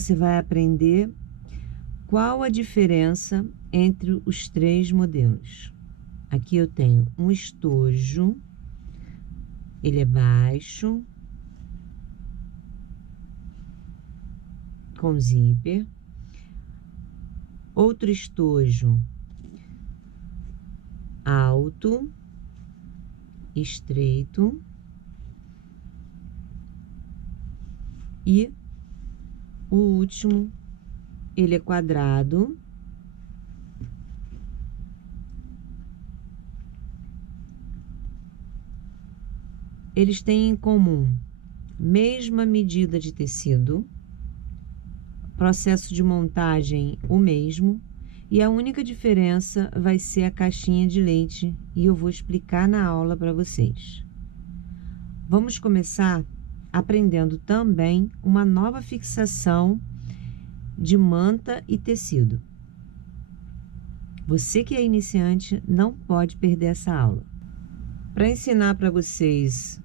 você vai aprender qual a diferença entre os 3 modelos. Aqui eu tenho um estojo, ele é baixo, com zíper. Outro estojo alto, estreito. E o último, ele é quadrado. Eles têm em comum mesma medida de tecido, processo de montagem o mesmo, e a única diferença vai ser a caixinha de leite, e eu vou explicar na aula para vocês. Vamos começar aprendendo também uma nova fixação de manta e tecido. Você que é iniciante não pode perder essa aula. Para ensinar para vocês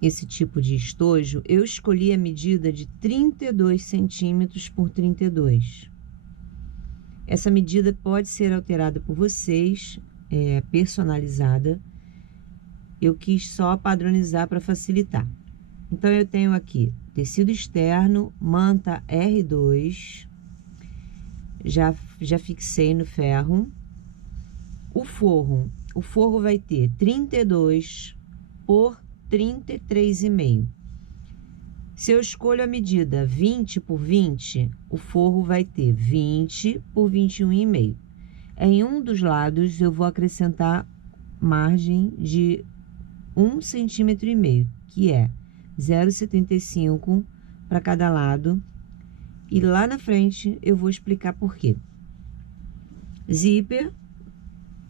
esse tipo de estojo, eu escolhi a medida de 32 centímetros por 32. Essa medida pode ser alterada por vocês, personalizada. Eu quis só padronizar para facilitar. Então, eu tenho aqui tecido externo, manta R2, já fixei no ferro. O forro vai ter 32 por 33,5. Se eu escolho a medida 20 por 20, o forro vai ter 20 por 21,5. Em um dos lados, eu vou acrescentar margem de 1,5 cm, que é 0,75 para cada lado. E lá na frente, eu vou explicar por quê. Zíper,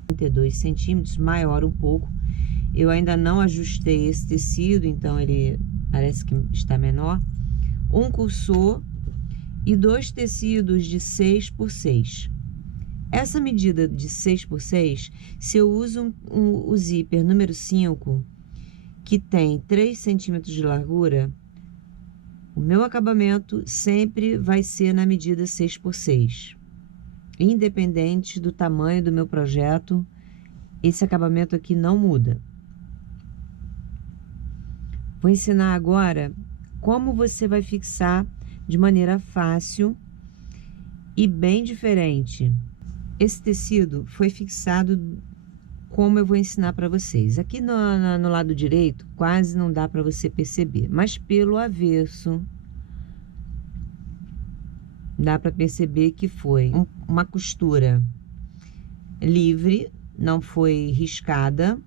32 centímetros, maior um pouco. Eu ainda não ajustei esse tecido, então ele parece que está menor. Um cursor e 2 tecidos de 6 por 6. Essa medida de 6 por 6, se eu uso o zíper número 5, que tem 3 centímetros de largura, o meu acabamento sempre vai ser na medida 6 por 6. Independente do tamanho do meu projeto, esse acabamento aqui não muda. Vou ensinar agora como você vai fixar de maneira fácil e bem diferente. Esse tecido foi fixado como eu vou ensinar para vocês. Aqui no lado direito quase não dá para você perceber, mas pelo avesso dá para perceber que foi uma costura livre, não foi riscada.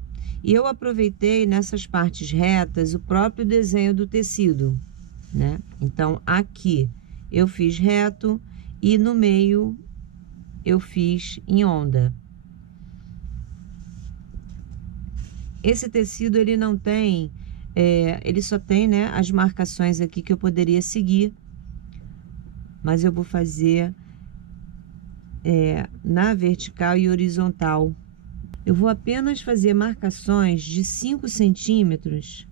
E eu aproveitei nessas partes retas o próprio desenho do tecido, né? Então, aqui eu fiz reto e no meio eu fiz em onda. Esse tecido, ele não tem, ele só tem, né, as marcações aqui que eu poderia seguir. Mas eu vou fazer na vertical e horizontal. Eu vou apenas fazer marcações de 5 centímetros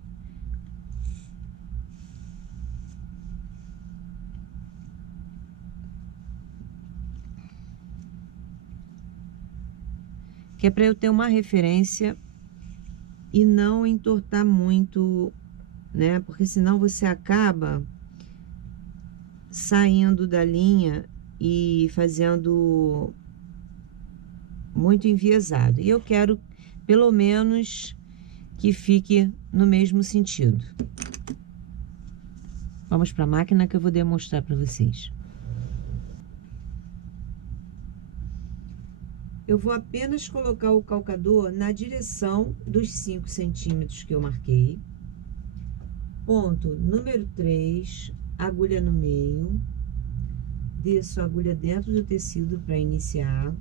que é para eu ter uma referência e não entortar muito, né? Porque senão você acaba saindo da linha e fazendo muito enviesado. E eu quero, pelo menos, que fique no mesmo sentido. Vamos para a máquina que eu vou demonstrar para vocês. Eu vou apenas colocar o calcador na direção dos 5 centímetros que eu marquei. Ponto número 3, agulha no meio. Desço a agulha dentro do tecido para iniciar.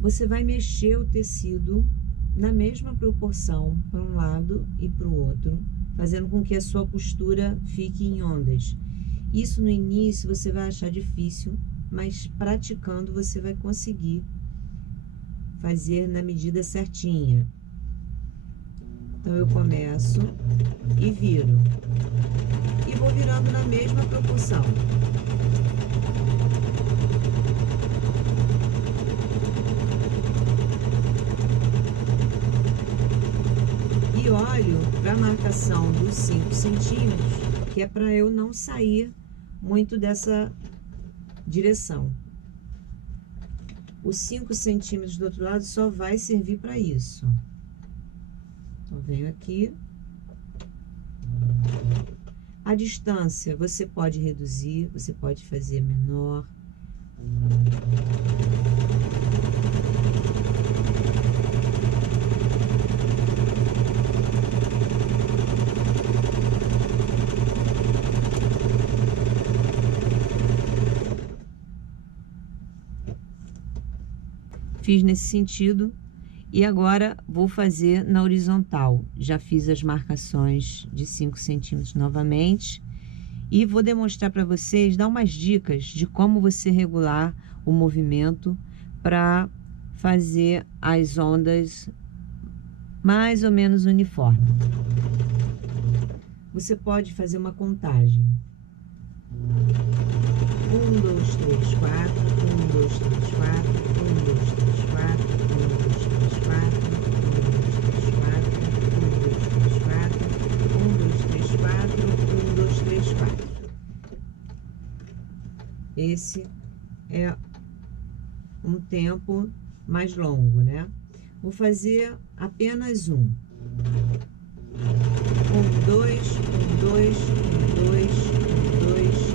Você vai mexer o tecido na mesma proporção para um lado e para o outro, fazendo com que a sua costura fique em ondas. Isso no início você vai achar difícil, mas praticando você vai conseguir fazer na medida certinha. Então eu começo e viro. E vou virando na mesma proporção. e olho para a marcação dos 5 centímetros, que é para eu não sair muito dessa direção. Os 5 centímetros do outro lado só vai servir para isso. Então, venho aqui. A distância você pode reduzir, você pode fazer menor. Fiz nesse sentido e agora vou fazer na horizontal. Já fiz as marcações de 5 centímetros novamente e vou demonstrar para vocês, dar umas dicas de como você regular o movimento para fazer as ondas mais ou menos uniformes. Você pode fazer uma contagem. 1, 2, 3, 4, 1, 2, 3, 4, 1, 2, 3, 4, 1, 2, 3, 4, 1, 2, 3, 4, 1, 2, 3, 4, 1, 2, 3, 4, 1, 2, 3, 4. Esse é um tempo mais longo, né? Vou fazer apenas um. 1, 2, 1, 2, 1, 2, 1, 2.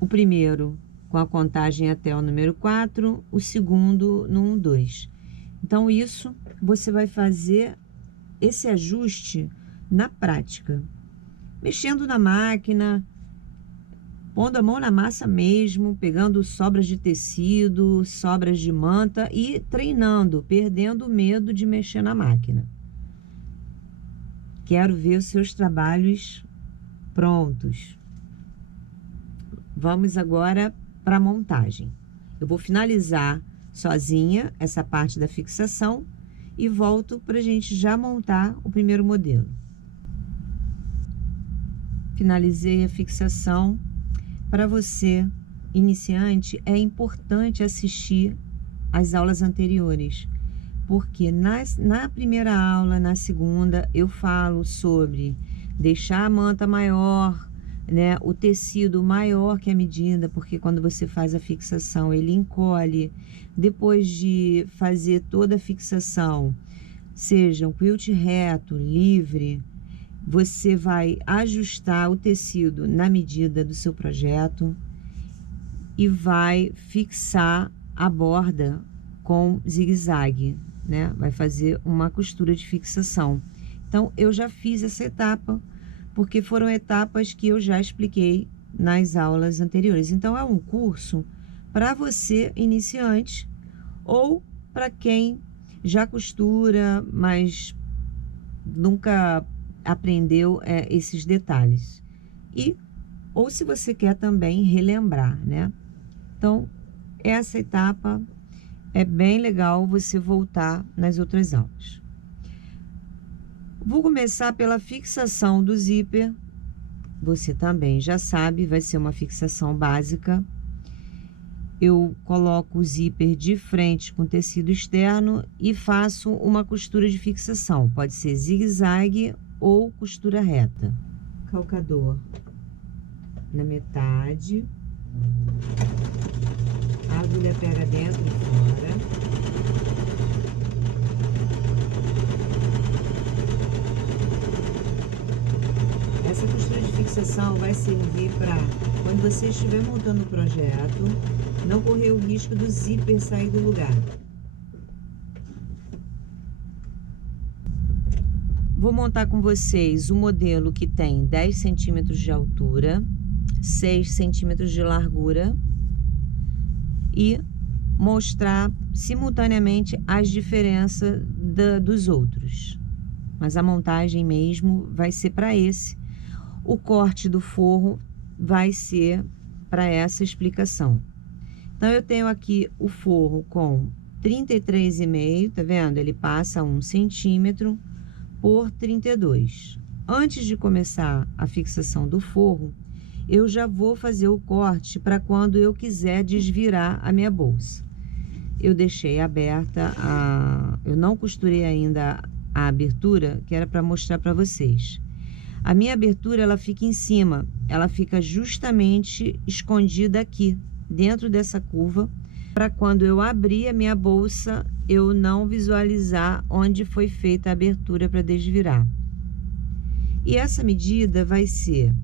O primeiro com a contagem até o número 4, o segundo no 1, 2. Então, isso você vai fazer esse ajuste na prática, mexendo na máquina, pondo a mão na massa mesmo, pegando sobras de tecido, sobras de manta e treinando, perdendo o medo de mexer na máquina. Quero ver os seus trabalhos prontos. Vamos agora para a montagem. Eu vou finalizar sozinha essa parte da fixação e volto para a gente já montar o primeiro modelo. Finalizei a fixação. Para você, iniciante, é importante assistir às aulas anteriores, porque na primeira aula, na segunda, eu falo sobre deixar a manta maior, né, o tecido maior que a medida, porque quando você faz a fixação ele encolhe. Depois de fazer toda a fixação, seja um quilt reto, livre, você vai ajustar o tecido na medida do seu projeto e vai fixar a borda com zigue-zague, né? Vai fazer uma costura de fixação. Então, eu já fiz essa etapa, porque foram etapas que eu já expliquei nas aulas anteriores. Então, é um curso para você iniciante ou para quem já costura, mas nunca aprendeu esses detalhes. Ou se você quer também relembrar, né? Então, essa etapa é bem legal você voltar nas outras aulas. Vou começar pela fixação do zíper. Você também já sabe, vai ser uma fixação básica. Eu coloco o zíper de frente com tecido externo e faço uma costura de fixação. Pode ser zigue-zague ou costura reta. Calcador na metade. A agulha pega dentro e fora. Essa costura de fixação vai servir para, quando você estiver montando o projeto, não correr o risco do zíper sair do lugar. Vou montar com vocês o modelo que tem 10 centímetros de altura, 6 centímetros de largura e mostrar simultaneamente as diferenças dos outros. Mas a montagem mesmo vai ser para esse. O corte do forro vai ser para essa explicação. Então, eu tenho aqui o forro com 33,5, tá vendo? Ele passa 1 centímetro por 32. Antes de começar a fixação do forro, eu já vou fazer o corte para quando eu quiser desvirar a minha bolsa. Eu deixei aberta eu não costurei ainda a abertura, que era para mostrar para vocês. A minha abertura, ela fica em cima, ela fica justamente escondida aqui, dentro dessa curva, para quando eu abrir a minha bolsa, eu não visualizar onde foi feita a abertura para desvirar. E essa medida vai ser,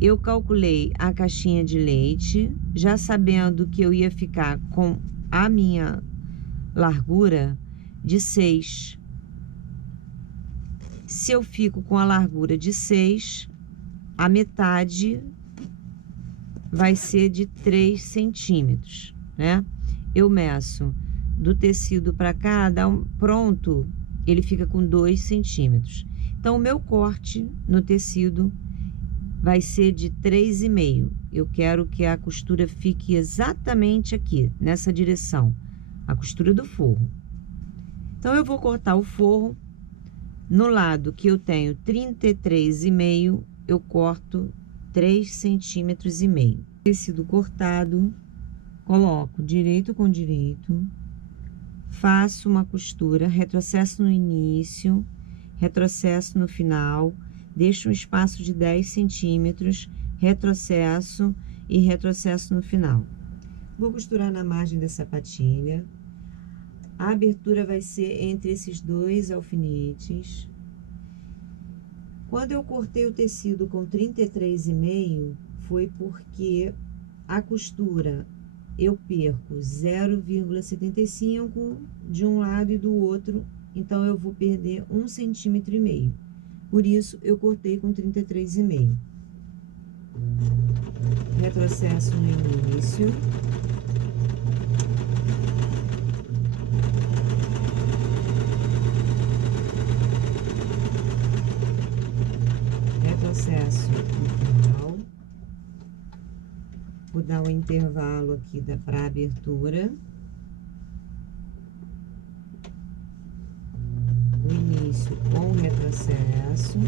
eu calculei a caixinha de leite, já sabendo que eu ia ficar com a minha largura de 6. Se eu fico com a largura de 6, a metade vai ser de 3 centímetros, né? Eu meço do tecido para cá, pronto, ele fica com 2 centímetros. Então, o meu corte no tecido vai ser de 3,5. Eu quero que a costura fique exatamente aqui, nessa direção, a costura do forro. Então, eu vou cortar o forro. No lado que eu tenho 33,5, eu corto 3,5 centímetros. Tecido cortado, coloco direito com direito, faço uma costura, retrocesso no início, retrocesso no final, deixo um espaço de 10 centímetros, retrocesso e retrocesso no final. Vou costurar na margem da sapatilha. A abertura vai ser entre esses 2 alfinetes. Quando eu cortei o tecido com 33,5, foi porque a costura eu perco 0,75 de um lado e do outro, então eu vou perder 1,5 centímetro. Por isso, eu cortei com 33,5. Retrocesso no início. Retrocesso no final. Vou dar um intervalo aqui para abertura. O início com retrocesso.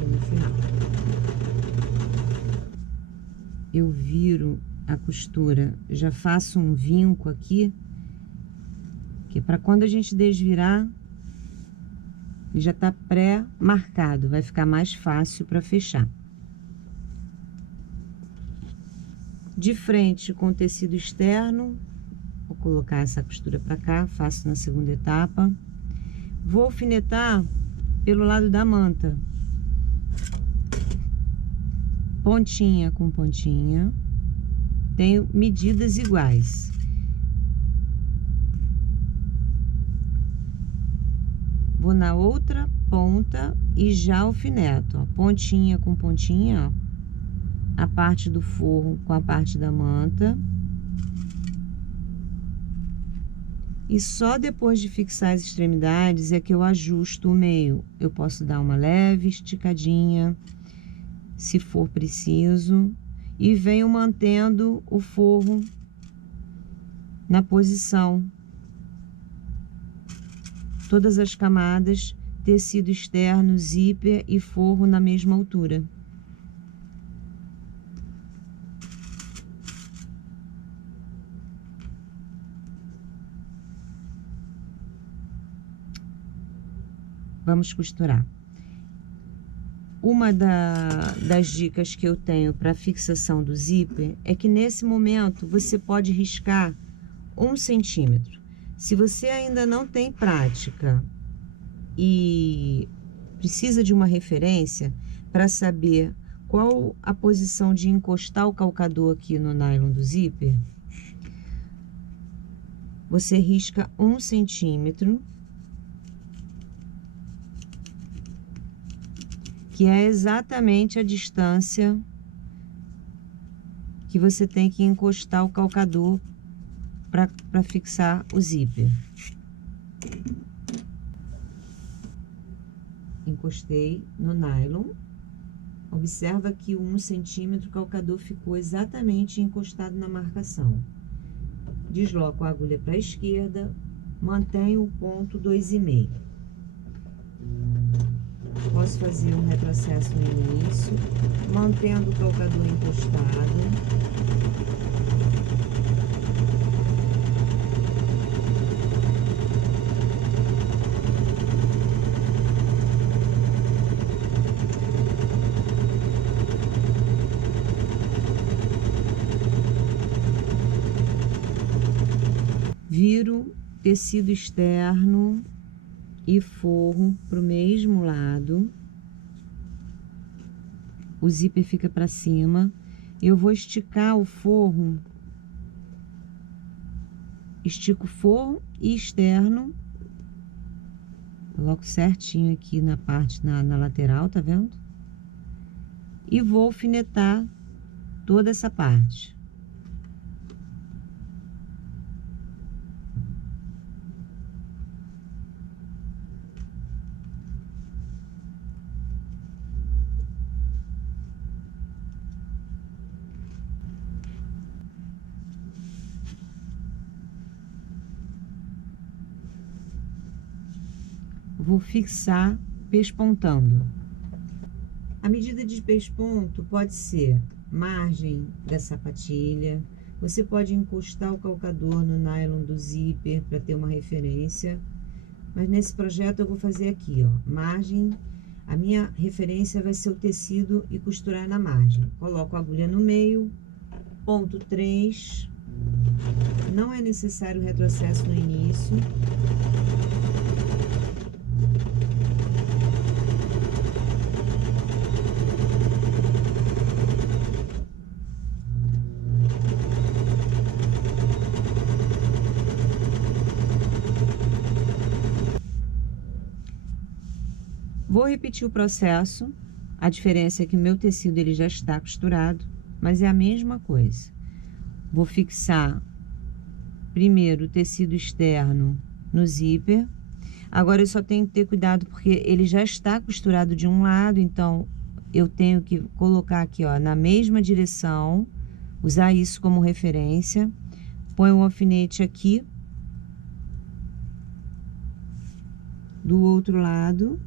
E no final. Eu viro a costura, já faço um vinco aqui, que para quando a gente desvirar, ele já tá pré-marcado, vai ficar mais fácil para fechar. De frente com o tecido externo, vou colocar essa costura para cá, faço na segunda etapa. Vou alfinetar pelo lado da manta. Pontinha com pontinha. Tenho medidas iguais. Vou na outra ponta e já alfineto, ó, pontinha com pontinha, ó, a parte do forro com a parte da manta. E só depois de fixar as extremidades é que eu ajusto o meio. Eu posso dar uma leve esticadinha, se for preciso, e venho mantendo o forro na posição. Todas as camadas, tecido externo, zíper e forro na mesma altura. Vamos costurar. Uma das dicas que eu tenho para fixação do zíper é que nesse momento você pode riscar 1 centímetro. Se você ainda não tem prática e precisa de uma referência para saber qual a posição de encostar o calcador aqui no nylon do zíper, você risca 1 centímetro, que é exatamente a distância que você tem que encostar o calcador para fixar o zíper. Encostei no nylon. Observa que o 1 centímetro o calcador ficou exatamente encostado na marcação. desloco a agulha para a esquerda, mantenho o ponto 2,5. Posso fazer um retrocesso no início, mantendo o calcador encostado. Viro tecido externo e forro para o mesmo lado. O zíper fica para cima. Eu vou esticar o forro. Estico o forro e externo. Coloco certinho aqui na parte, na lateral, tá vendo? E vou alfinetar toda essa parte. Vou fixar pespontando. A medida de pesponto pode ser margem da sapatilha. Você pode encostar o calcador no nylon do zíper para ter uma referência. Mas nesse projeto eu vou fazer aqui, ó, margem. A minha referência vai ser o tecido e costurar na margem. Coloco a agulha no meio, ponto 3. Não é necessário retrocesso no início. Vou repetir o processo. A diferença é que o meu tecido ele já está costurado, mas é a mesma coisa. Vou fixar primeiro o tecido externo no zíper. Agora eu só tenho que ter cuidado porque ele já está costurado de um lado, então eu tenho que colocar aqui, ó, na mesma direção, usar isso como referência. Põe o alfinete aqui do outro lado.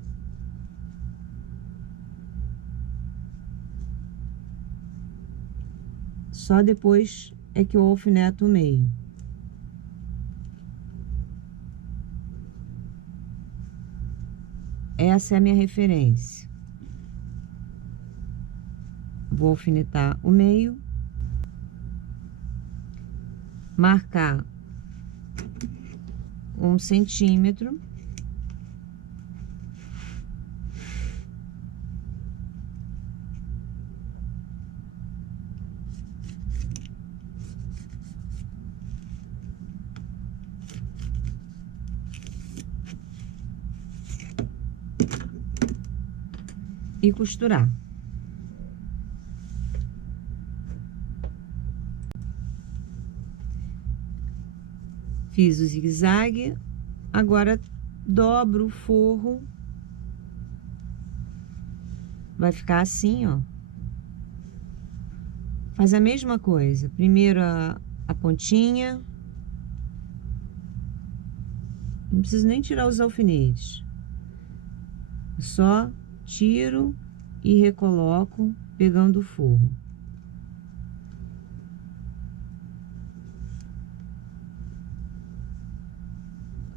Só depois é que eu alfineto o meio. Essa é a minha referência. Vou alfinetar o meio. Marcar 1 centímetro. E costurar. Fiz o zigue-zague, agora dobro o forro. Vai ficar assim, ó. Faz a mesma coisa. Primeiro a pontinha. Não preciso nem tirar os alfinetes. Só tiro e recoloco pegando o forro.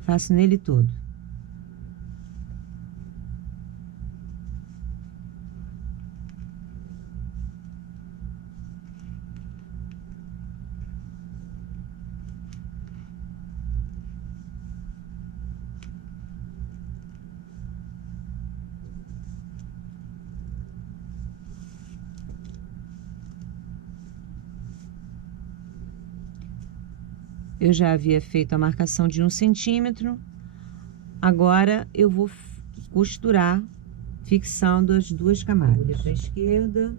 Faço nele todo. Eu já havia feito a marcação de 1 centímetro. Agora eu vou costurar, fixando as duas camadas. Agulha para a esquerda.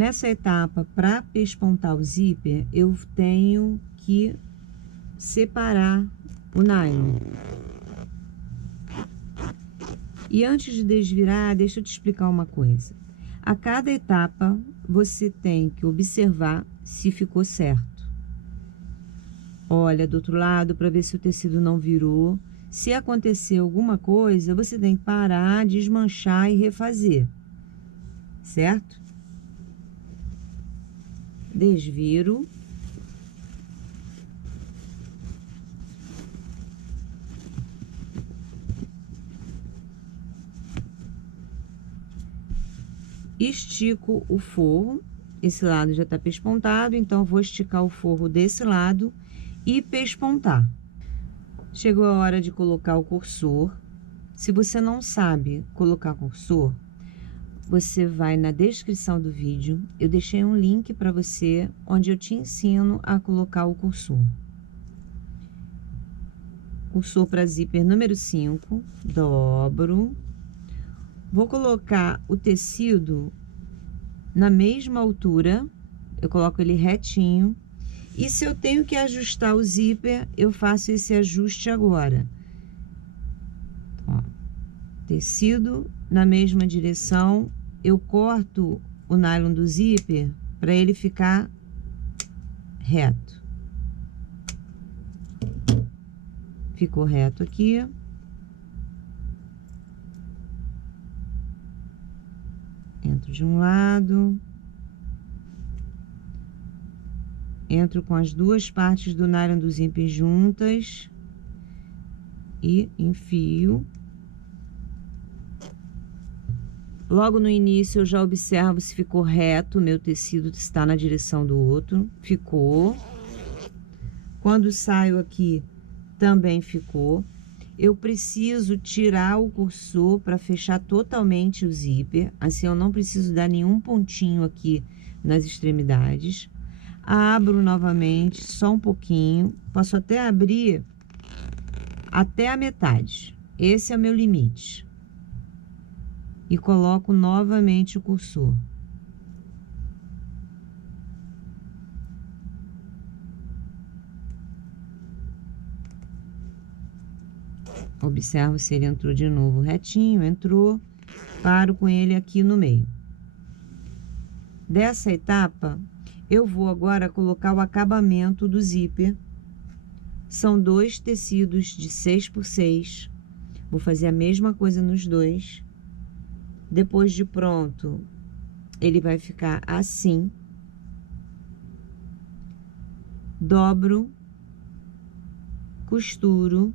Nessa etapa, para pespontar o zíper, eu tenho que separar o nylon. E antes de desvirar, deixa eu te explicar uma coisa. A cada etapa, você tem que observar se ficou certo. Olha do outro lado para ver se o tecido não virou. Se acontecer alguma coisa, você tem que parar, desmanchar e refazer. Certo? Desviro. Estico o forro. Esse lado já está pespontado, então vou esticar o forro desse lado e pespontar. Chegou a hora de colocar o cursor. Se você não sabe colocar cursor, você vai na descrição do vídeo. Eu deixei um link para você, onde eu te ensino a colocar o cursor. Cursor para zíper número 5, dobro. Vou colocar o tecido na mesma altura, eu coloco ele retinho. E se eu tenho que ajustar o zíper, eu faço esse ajuste agora. Ó, tecido na mesma direção, eu corto o nylon do zíper para ele ficar reto. Ficou reto aqui. Entro de um lado. Entro com as duas partes do nylon do zíper juntas. E enfio. Logo no início eu já observo se ficou reto, o meu tecido está na direção do outro. Ficou. Quando saio aqui, também ficou. Eu preciso tirar o cursor para fechar totalmente o zíper. Assim eu não preciso dar nenhum pontinho aqui nas extremidades. Abro novamente, só um pouquinho. Posso até abrir até a metade. Esse é o meu limite. E coloco novamente o cursor. Observo se ele entrou de novo retinho, entrou, paro com ele aqui no meio. Dessa etapa, eu vou agora colocar o acabamento do zíper. São dois tecidos de 6x6. Vou fazer a mesma coisa nos dois. Depois de pronto, ele vai ficar assim. Dobro, costuro,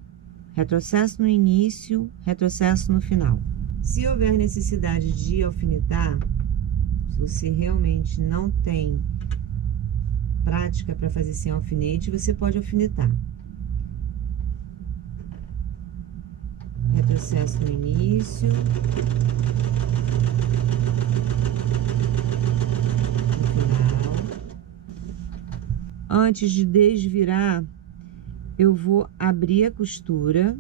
retrocesso no início, retrocesso no final. Se houver necessidade de alfinetar, se você realmente não tem prática para fazer sem alfinete, você pode alfinetar. Retrocesso no início. No final. Antes de desvirar, eu vou abrir a costura.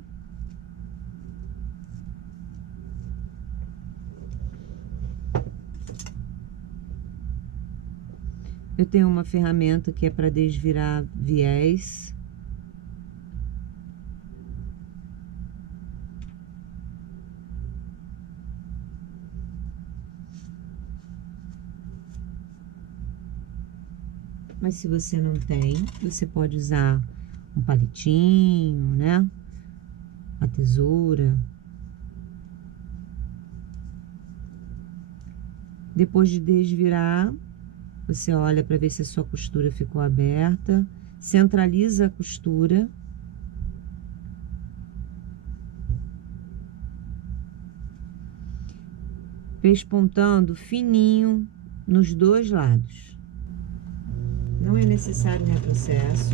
Eu tenho uma ferramenta que é para desvirar viés. Mas se você não tem, você pode usar um palitinho, né? A tesoura. Depois de desvirar, você olha para ver se a sua costura ficou aberta. Centraliza a costura. Pespontando fininho nos dois lados. Não é necessário retrocesso.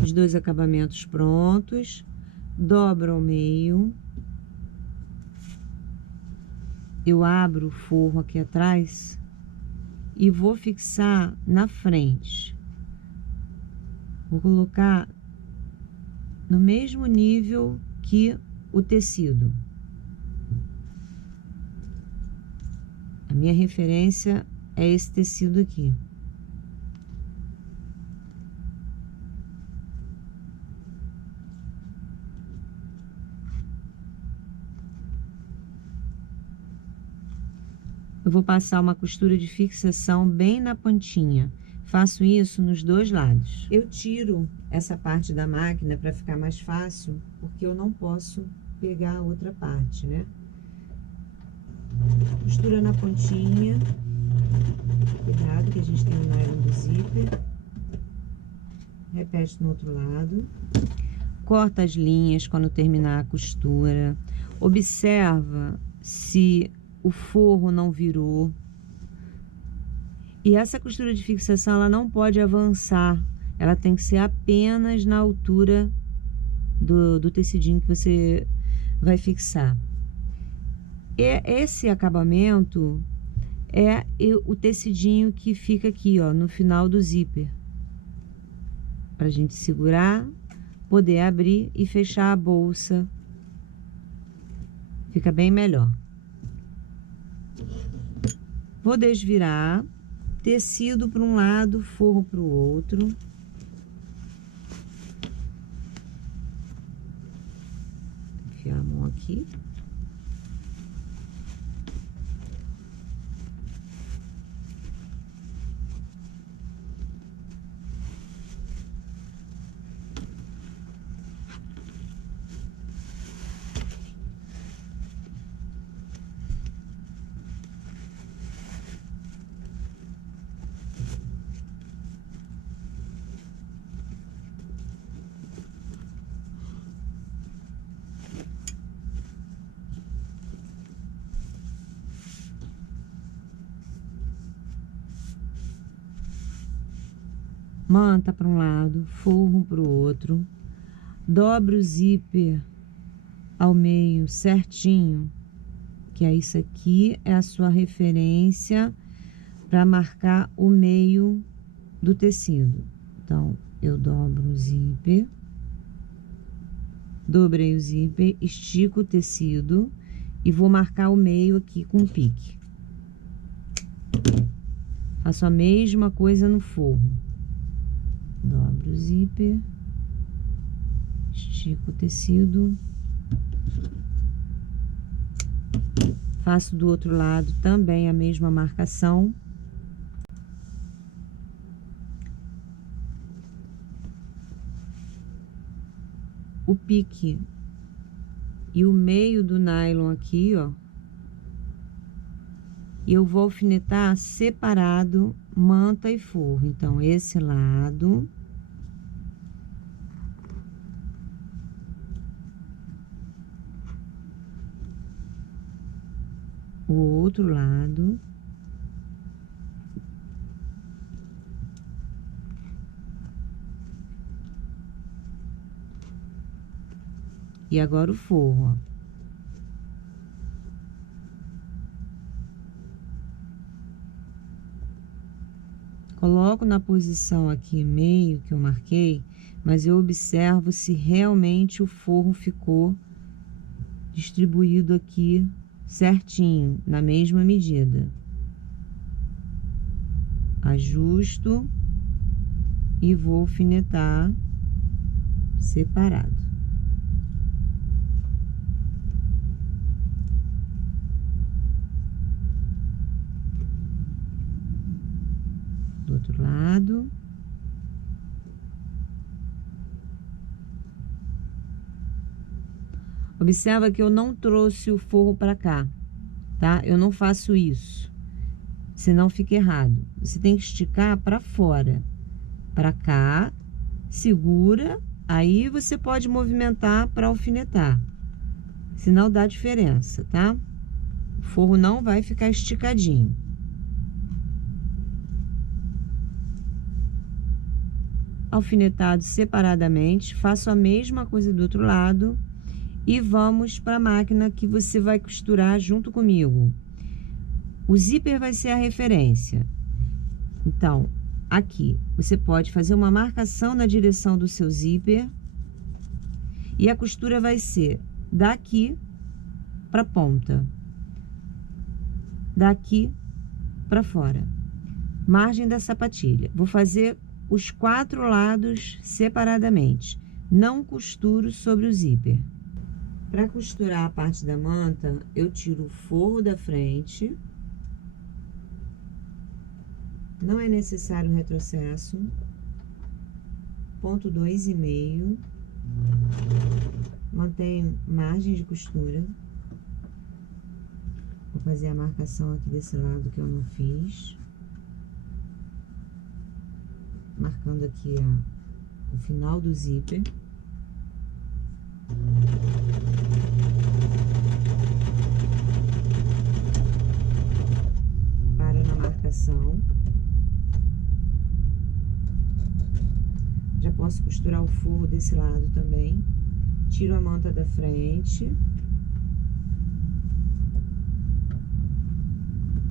Os dois acabamentos prontos. Dobro ao meio. Eu abro o forro aqui atrás e vou fixar na frente. Vou colocar no mesmo nível que o tecido. A minha referência é esse tecido aqui. Eu vou passar uma costura de fixação bem na pontinha. Faço isso nos dois lados. Eu tiro essa parte da máquina para ficar mais fácil, porque eu não posso pegar a outra parte, né? Costura na pontinha. Cuidado que a gente tem o nylon do zíper. Repete no outro lado. Corta as linhas quando terminar a costura. Observa se o forro não virou. E essa costura de fixação, ela não pode avançar. Ela tem que ser apenas na altura do tecidinho que você vai fixar. Esse acabamento é o tecidinho que fica aqui, ó, no final do zíper. Pra gente segurar, poder abrir e fechar a bolsa. Fica bem melhor. Vou desvirar, tecido para um lado, forro para o outro. Enfiar a mão aqui. Manta para um lado, forro para o outro, dobro o zíper ao meio certinho, que é isso aqui, é a sua referência para marcar o meio do tecido. Então, eu dobro o zíper, dobrei o zíper, estico o tecido e vou marcar o meio aqui com pique. Faço a mesma coisa no forro. Dobro o zíper, estico o tecido, faço do outro lado também a mesma marcação. O pique e o meio do nylon aqui, ó, e eu vou alfinetar separado manta e forro. Então, esse lado, o outro lado, e agora o forro, ó. Coloco na posição aqui meio que eu marquei, mas eu observo se realmente o forro ficou distribuído aqui certinho, na mesma medida. Ajusto e vou alfinetar separado. Do outro lado. Observa que eu não trouxe o forro para cá, tá? Eu não faço isso, senão fica errado. Você tem que esticar para fora, para cá, segura, aí você pode movimentar para alfinetar, senão dá diferença, tá? O forro não vai ficar esticadinho. Alfinetado separadamente, faço a mesma coisa do outro lado e vamos para a máquina que você vai costurar junto comigo. O zíper vai ser a referência. Então, aqui, você pode fazer uma marcação na direção do seu zíper e a costura vai ser daqui para a ponta, daqui para fora. Margem da sapatilha. Vou fazer os 4 lados separadamente. Não costuro sobre o zíper. Para costurar a parte da manta, eu tiro o forro da frente. Não é necessário retrocesso. Ponto 2,5. Mantenho margem de costura. Vou fazer a marcação aqui desse lado que eu não fiz. Marcando aqui o final do zíper. Paro na marcação. Já posso costurar o forro desse lado também. Tiro a manta da frente.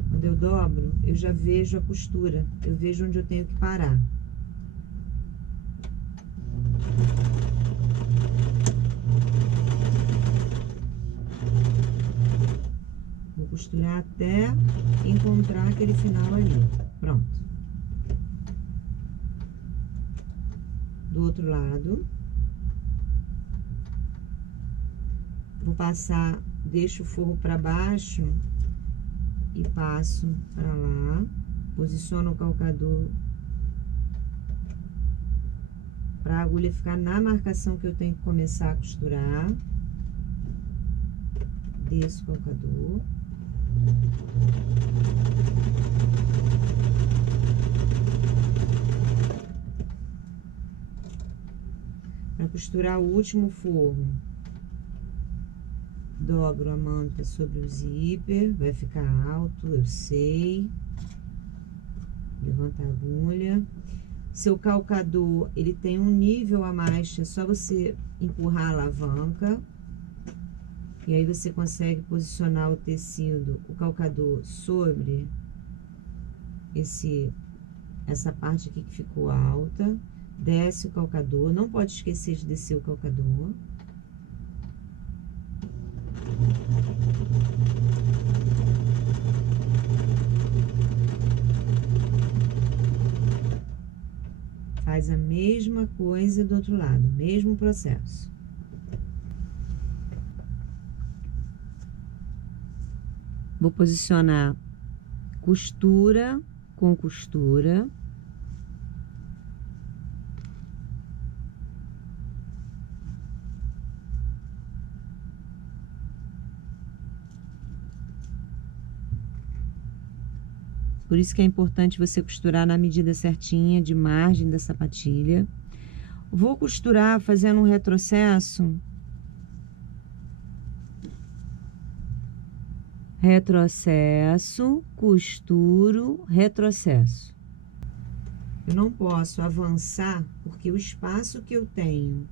Quando eu dobro, eu já vejo a costura. Eu vejo onde eu tenho que parar. Vou costurar até encontrar aquele final ali. Pronto. Do outro lado. Vou passar, deixo o forro para baixo e passo para lá. Posiciono o calcador para a agulha ficar na marcação que eu tenho que começar a costurar. Desço o calcador. Para costurar o último forro, dobro a manta sobre o zíper, vai ficar alto, eu sei. Levanta a agulha. Seu calcador, ele tem um nível a mais, é só você empurrar a alavanca. E aí você consegue posicionar o tecido, o calcador sobre essa parte aqui que ficou alta. Desce o calcador, não pode esquecer de descer o calcador. Faz a mesma coisa do outro lado, mesmo processo. Vou posicionar costura com costura. Por isso que é importante você costurar na medida certinha de margem da sapatilha. Vou costurar fazendo um retrocesso. Retrocesso, costuro, retrocesso. Eu não posso avançar porque o espaço que eu tenho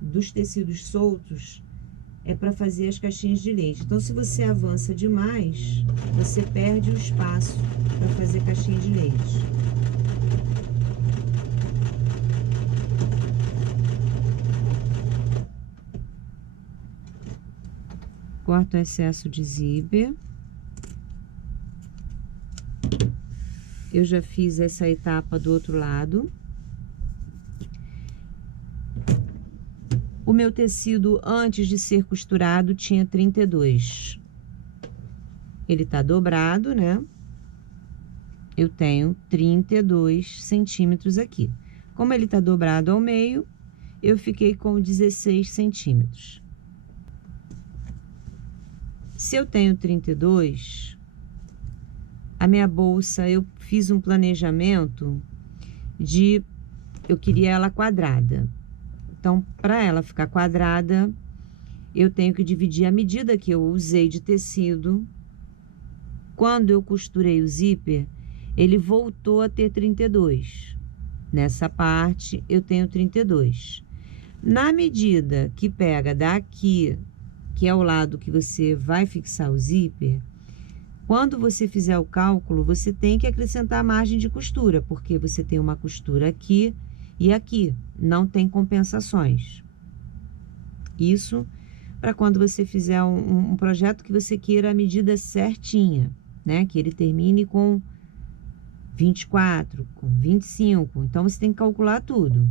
dos tecidos soltos é para fazer as caixinhas de leite. Então, se você avança demais, você perde o espaço para fazer caixinha de leite. Corto o excesso de zíper. Eu já fiz essa etapa do outro lado. O meu tecido, antes de ser costurado, tinha 32. Ele tá dobrado, né? Eu tenho 32 centímetros aqui. Como ele tá dobrado ao meio, eu fiquei com 16 centímetros. Se eu tenho 32, a minha bolsa, eu fiz um planejamento de... Eu queria ela quadrada. Então, para ela ficar quadrada, eu tenho que dividir a medida que eu usei de tecido. Quando eu costurei o zíper, ele voltou a ter 32. Nessa parte, eu tenho 32. Na medida que pega daqui, que é o lado que você vai fixar o zíper, Quando você fizer o cálculo, você tem que acrescentar a margem de costura, porque você tem uma costura aqui e aqui, não tem compensações. Isso para quando você fizer um projeto que você queira a medida certinha, né? Que ele termine com 24, com 25. Então, você tem que calcular tudo.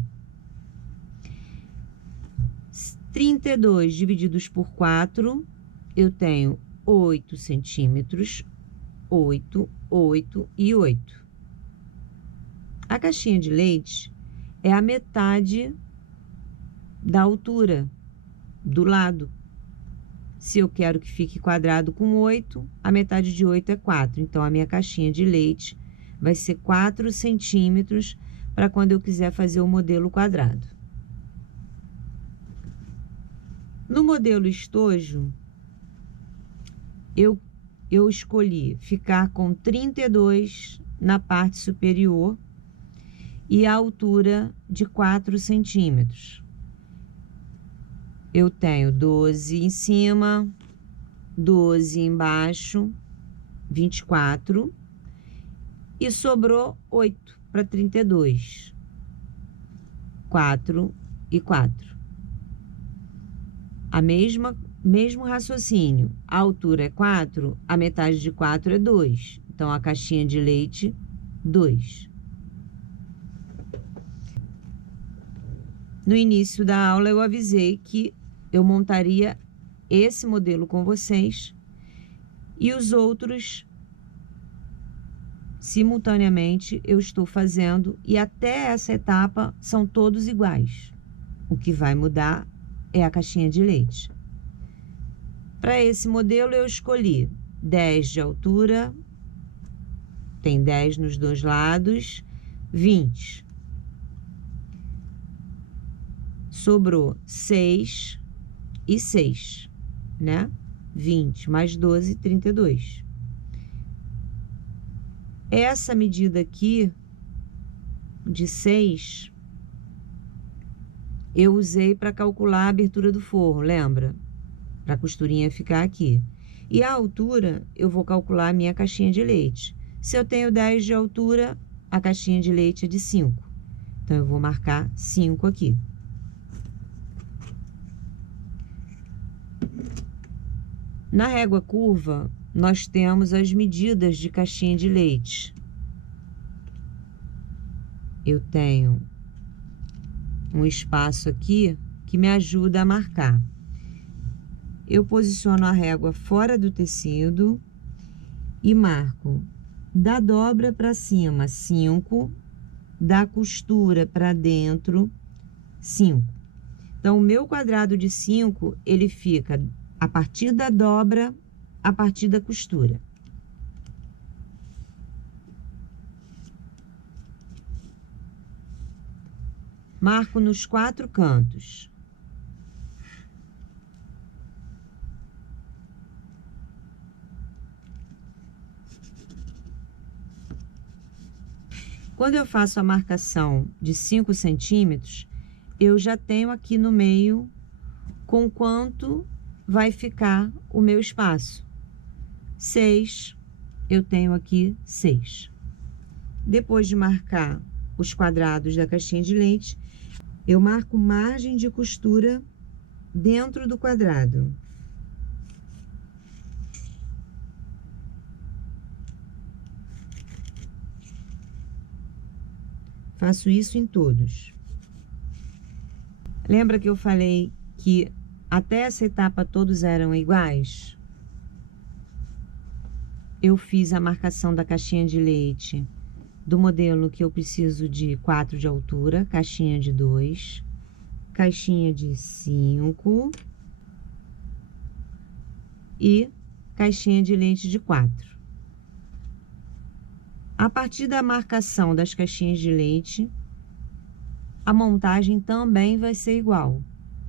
32 divididos por 4, eu tenho 8 centímetros, 8, 8 e 8. A caixinha de leite é a metade da altura do lado. Se eu quero que fique quadrado com 8, a metade de 8 é 4. Então, a minha caixinha de leite vai ser 4 centímetros para quando eu quiser fazer o modelo quadrado. No modelo estojo, eu escolhi ficar com 32 na parte superior e a altura de 4 centímetros. Eu tenho 12 em cima, 12 embaixo, 24, e sobrou 8 para 32. 4 e 4. Mesmo raciocínio. A altura é 4, a metade de 4 é 2. Então, a caixinha de leite, 2. No início da aula, eu avisei que eu montaria esse modelo com vocês e os outros, simultaneamente, eu estou fazendo, e até essa etapa são todos iguais. O que vai mudar é a caixinha de leite. Para esse modelo, eu escolhi 10 de altura, tem 10 nos dois lados, 20. Sobrou 6 e 6, né? 20 mais 12, 32. Essa medida aqui, de 6, eu usei para calcular a abertura do forro, lembra? Para a costurinha ficar aqui. E a altura, eu vou calcular a minha caixinha de leite. Se eu tenho 10 de altura, a caixinha de leite é de 5. Então, eu vou marcar 5 aqui. Na régua curva, nós temos as medidas de caixinha de leite. Eu tenho um espaço aqui que me ajuda a marcar. Eu posiciono a régua fora do tecido e marco da dobra para cima 5, da costura para dentro 5. Então, o meu quadrado de 5, ele fica a partir da dobra, a partir da costura. Marco nos 4 cantos. Quando eu faço a marcação de 5 centímetros, eu já tenho aqui no meio com quanto vai ficar o meu espaço. 6, eu tenho aqui 6. Depois de marcar os quadrados da caixinha de leite, eu marco margem de costura dentro do quadrado. Faço isso em todos. Lembra que eu falei que até essa etapa todos eram iguais? Eu fiz a marcação da caixinha de leite do modelo que eu preciso de 4 de altura, caixinha de 2, caixinha de 5 e caixinha de leite de 4. A partir da marcação das caixinhas de leite, a montagem também vai ser igual.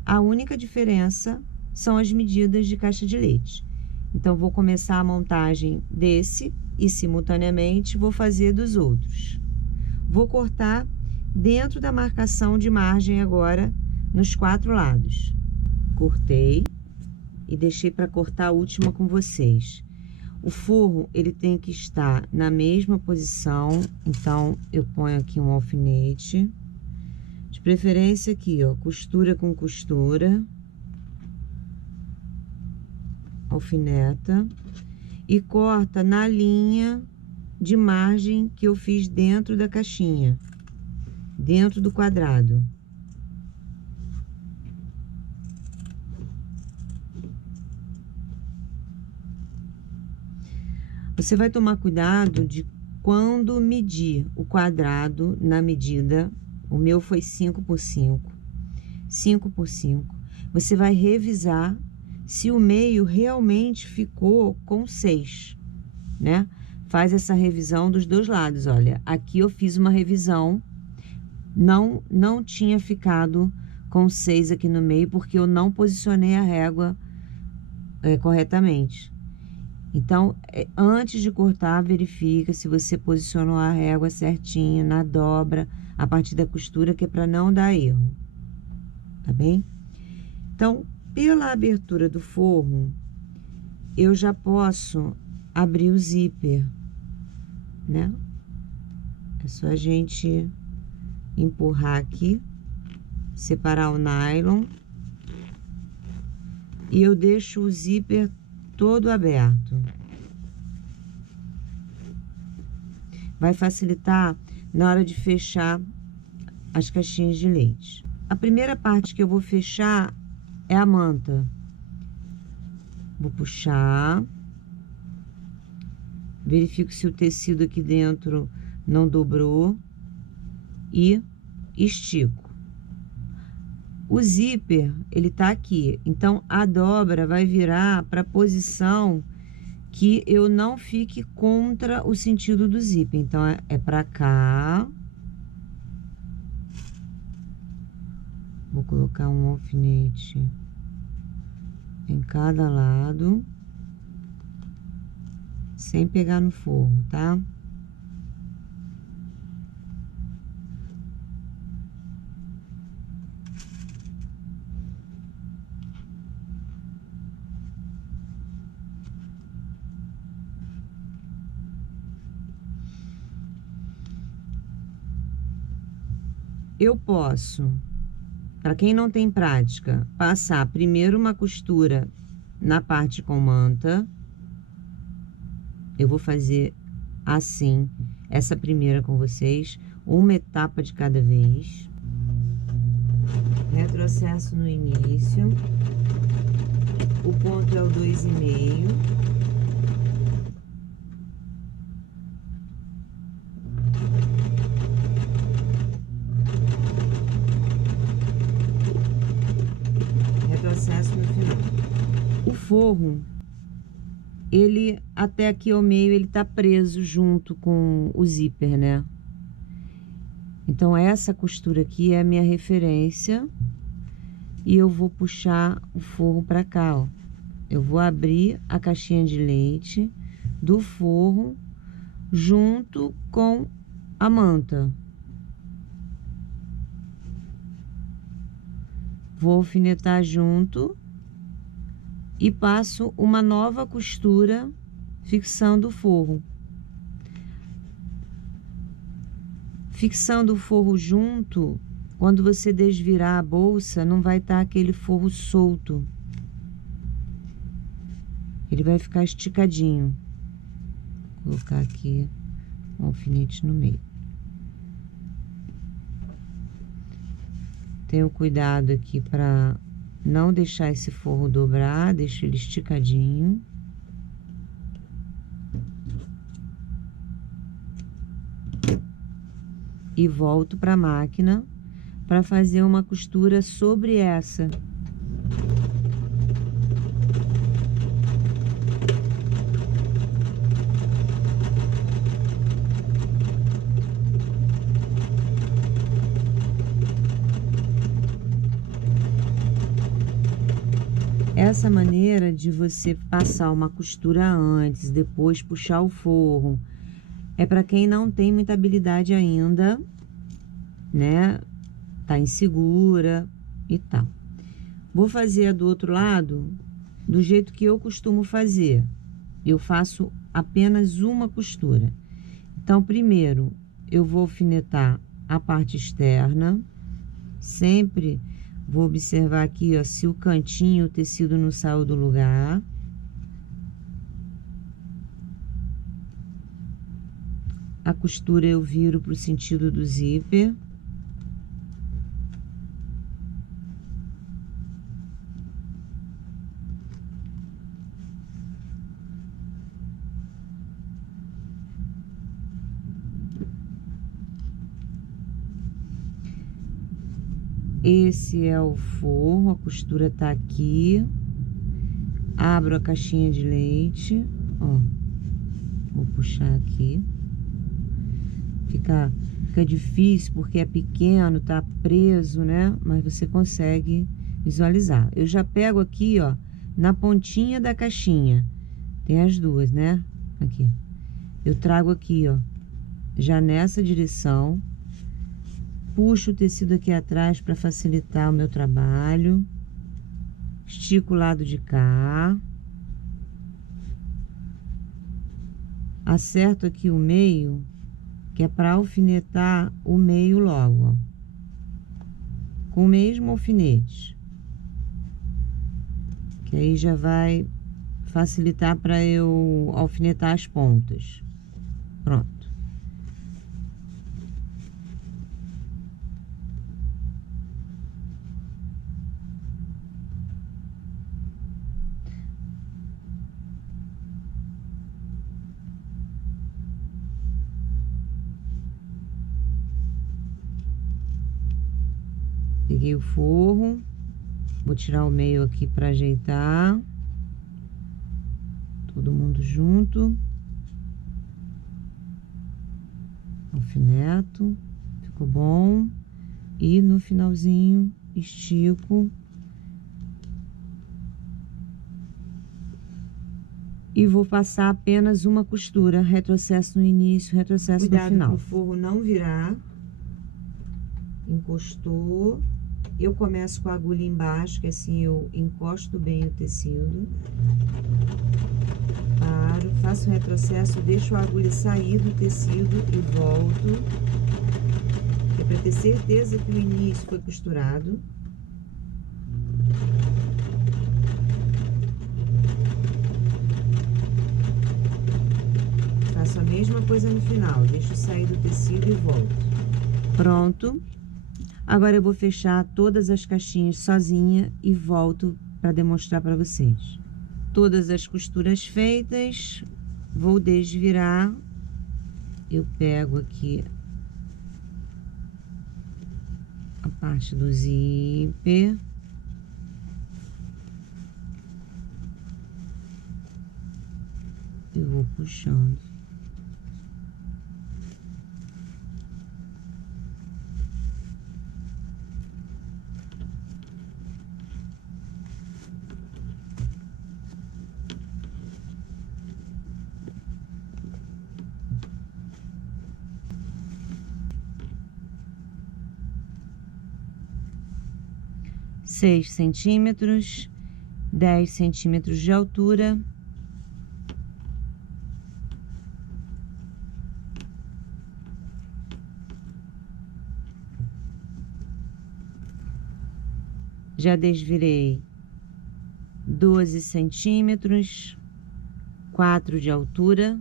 A única diferença são as medidas de caixa de leite. Então, vou começar a montagem desse e, simultaneamente, vou fazer dos outros. Vou cortar dentro da marcação de margem agora, nos 4 lados. Cortei e deixei para cortar a última com vocês. O forro, ele tem que estar na mesma posição, então eu ponho aqui um alfinete. De preferência aqui, ó, costura com costura. Alfineta. E corta na linha de margem que eu fiz dentro da caixinha, dentro do quadrado. Você vai tomar cuidado de quando medir o quadrado na medida. O meu foi 5 por 5. 5 por 5. Você vai revisar se o meio realmente ficou com 6, né? Faz essa revisão dos dois lados. Olha, aqui eu fiz uma revisão, não tinha ficado com 6 aqui no meio, porque eu não posicionei a régua corretamente. Então, antes de cortar, verifica se você posicionou a régua certinho na dobra, a partir da costura, que é para não dar erro, tá bem? Então, pela abertura do forro, eu já posso abrir o zíper, né? É só a gente empurrar aqui, separar o nylon, e eu deixo o zíper todo aberto. Vai facilitar na hora de fechar as caixinhas de leite. A primeira parte que eu vou fechar é a manta. Vou puxar. Verifico se o tecido aqui dentro não dobrou. E estico. O zíper, ele tá aqui. Então, a dobra vai virar para a posição que eu não fique contra o sentido do zíper. Então, é para cá. Vou colocar um alfinete em cada lado, sem pegar no forro, tá? Eu posso, para quem não tem prática, passar primeiro uma costura na parte com manta. Eu vou fazer assim, essa primeira com vocês, uma etapa de cada vez. Retrocesso no início. O ponto é o 2,5. Retrocesso no final. O forro, ele até aqui ao meio, ele tá preso junto com o zíper, né? Então, essa costura aqui é a minha referência. E eu vou puxar o forro para cá, ó. Eu vou abrir a caixinha de leite do forro junto com a manta. Vou alfinetar junto e passo uma nova costura fixando o forro. Fixando o forro junto, quando você desvirar a bolsa, não vai estar aquele forro solto. Ele vai ficar esticadinho. Vou colocar aqui um alfinete no meio. Tenho cuidado aqui para não deixar esse forro dobrar, deixo ele esticadinho. E volto para a máquina para fazer uma costura sobre essa. Essa maneira de você passar uma costura antes, depois puxar o forro, é para quem não tem muita habilidade ainda, né? Tá insegura e tal. Vou fazer a do outro lado do jeito que eu costumo fazer. eu faço apenas uma costura. Então, primeiro, eu vou alfinetar a parte externa. Sempre vou observar aqui, ó, se o cantinho, o tecido não saiu do lugar. A costura eu viro para o sentido do zíper. Esse é o forro, a costura tá aqui. Abro a caixinha de leite, ó. Vou puxar aqui. Fica difícil porque é pequeno, tá preso, né? Mas você consegue visualizar. Eu já pego aqui, ó, na pontinha da caixinha. Tem as duas, né? Aqui. Eu trago aqui, ó, já nessa direção. Puxo o tecido aqui atrás para facilitar o meu trabalho. Estico o lado de cá. Acerto aqui o meio, que é para alfinetar o meio logo, ó. Com o mesmo alfinete. Que aí já vai facilitar para eu alfinetar as pontas. Pronto. Peguei o forro, vou tirar o meio aqui para ajeitar. Todo mundo junto. Alfineto, ficou bom. E no finalzinho, estico. E vou passar apenas uma costura, retrocesso no início, retrocesso no final. Cuidado pro forro não virar. Encostou. Eu começo com a agulha embaixo, que assim eu encosto bem o tecido. Paro, faço o retrocesso, deixo a agulha sair do tecido e volto. É para ter certeza que o início foi costurado. Faço a mesma coisa no final, deixo sair do tecido e volto. Pronto. Agora eu vou fechar todas as caixinhas sozinha e volto para demonstrar para vocês. Todas as costuras feitas, vou desvirar. Eu pego aqui a parte do zíper. E vou puxando. Seis centímetros, 10 centímetros de altura. Já desvirei 12 centímetros, 4 de altura.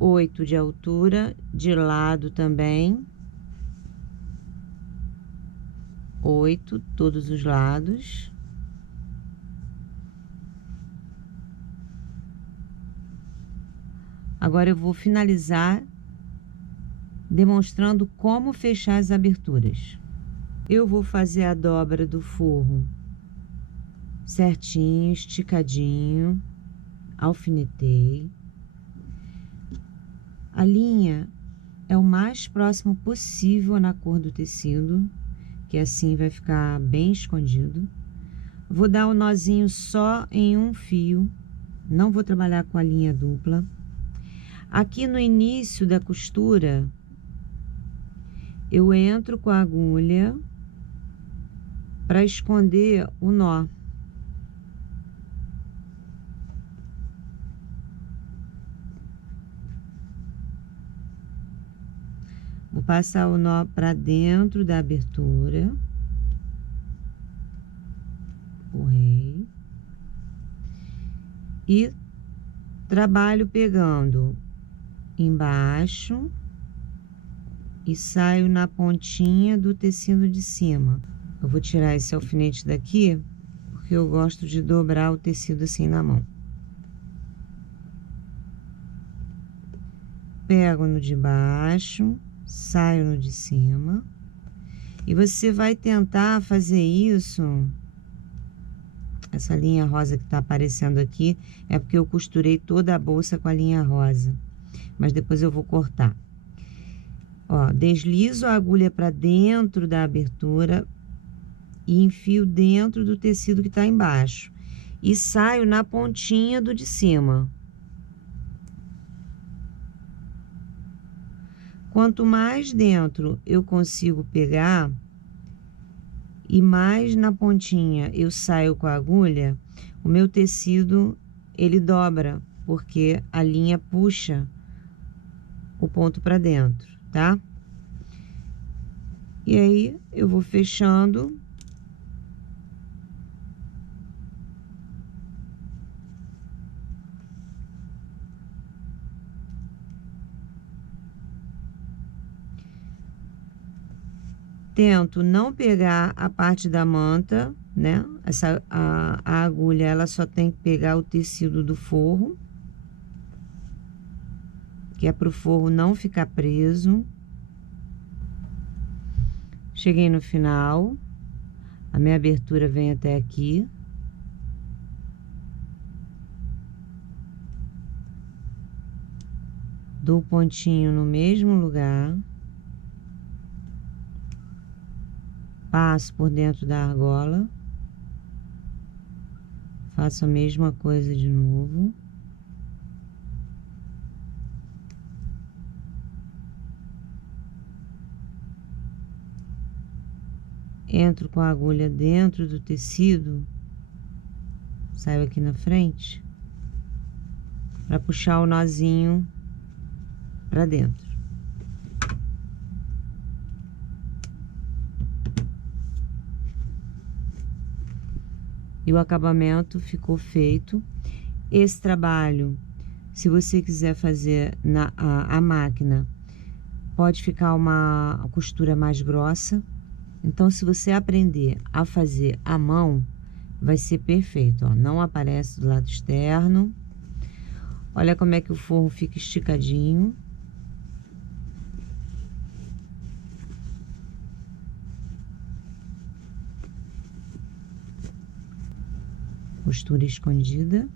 Oito de altura, de lado também. 8, todos os lados. Agora eu vou finalizar demonstrando como fechar as aberturas. Eu vou fazer a dobra do forro certinho, esticadinho, alfinetei. A linha é o mais próximo possível na cor do tecido, que assim vai ficar bem escondido. Vou dar um nozinho só em um fio, não vou trabalhar com a linha dupla. Aqui no início da costura, eu entro com a agulha para esconder o nó. Vou passar o nó para dentro da abertura. Empurrei. E trabalho pegando embaixo e saio na pontinha do tecido de cima. Eu vou tirar esse alfinete daqui, porque eu gosto de dobrar o tecido assim na mão. Pego no de baixo, saio no de cima. E você vai tentar fazer isso. Essa linha rosa que tá aparecendo aqui é porque eu costurei toda a bolsa com a linha rosa. Mas depois eu vou cortar. Ó, deslizo a agulha para dentro da abertura e enfio dentro do tecido que tá embaixo. E saio na pontinha do de cima. Quanto mais dentro eu consigo pegar e mais na pontinha eu saio com a agulha, o meu tecido ele dobra, porque a linha puxa o ponto para dentro, tá? E aí eu vou fechando. Tento não pegar a parte da manta, né? A agulha, ela só tem que pegar o tecido do forro, que é para o forro não ficar preso. Cheguei no final, a minha abertura vem até aqui. Dou o pontinho no mesmo lugar. Passo por dentro da argola, faço a mesma coisa de novo. Entro com a agulha dentro do tecido, saio aqui na frente, para puxar o nozinho para dentro. E o acabamento ficou feito. Esse trabalho, se você quiser fazer a máquina, pode ficar uma costura mais grossa. Então, se você aprender a fazer à mão, vai ser perfeito, ó. Não aparece do lado externo. Olha como é que o forro fica esticadinho. Costura escondida.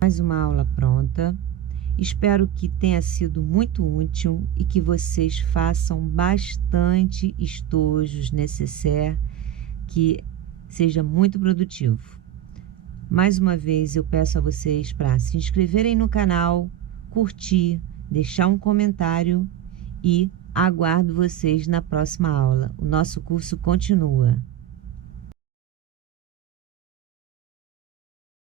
Mais uma aula pronta. Espero que tenha sido muito útil e que vocês façam bastante estojos necessaires, que seja muito produtivo. Mais uma vez eu peço a vocês para se inscreverem no canal, curtir, deixar um comentário e aguardo vocês na próxima aula. O nosso curso continua.